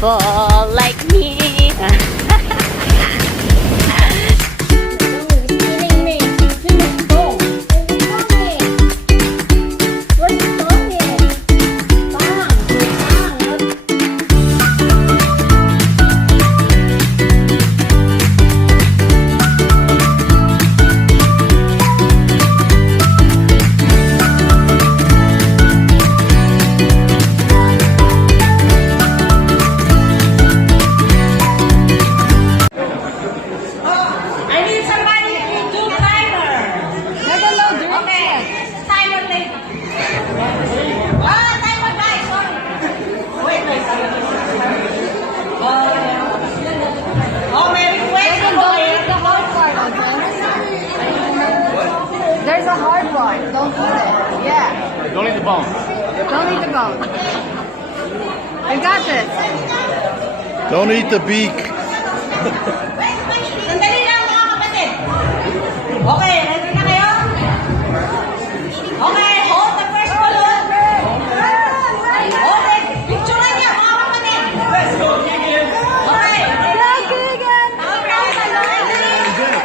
beautiful like me. There's a hard one. Don't eat it. Yeah. Don't eat the bone. Don't eat the bone. You got this. Don't eat the beak. Sandali lang mga kapatid. Okay, ready na kayo? Okay, hold the first balloon. Hold it. Picturean niya mga kapatid. Okay. Count down the balloon. Go.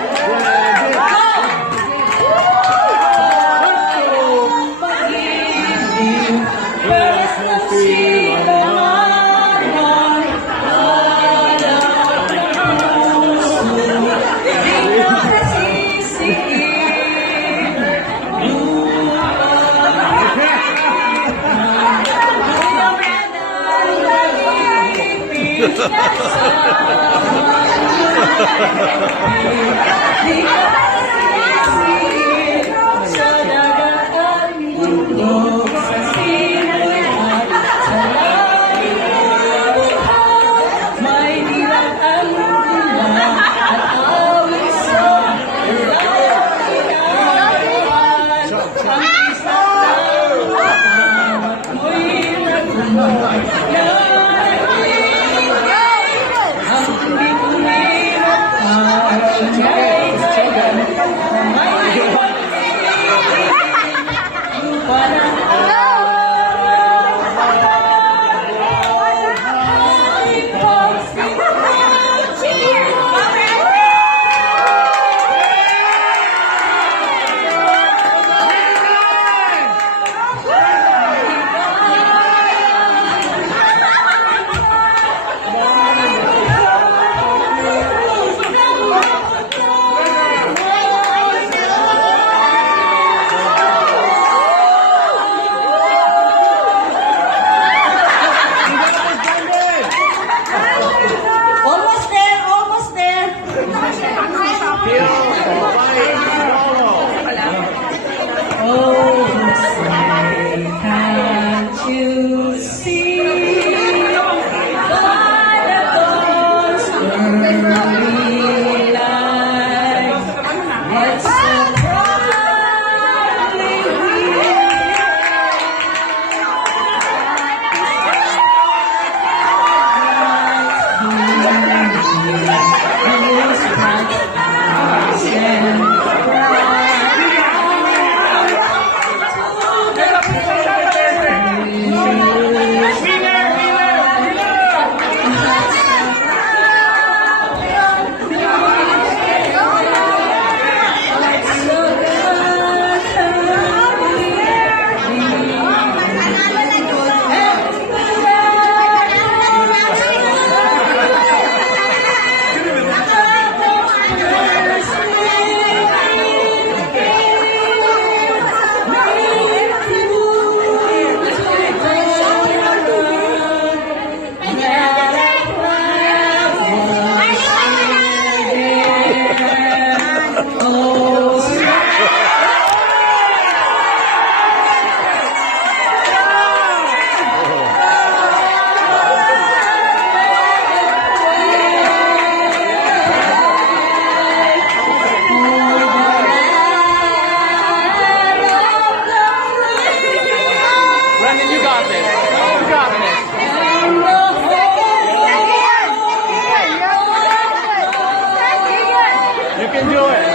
You can do it.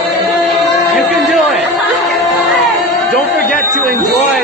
You can do it. Don't forget to enjoy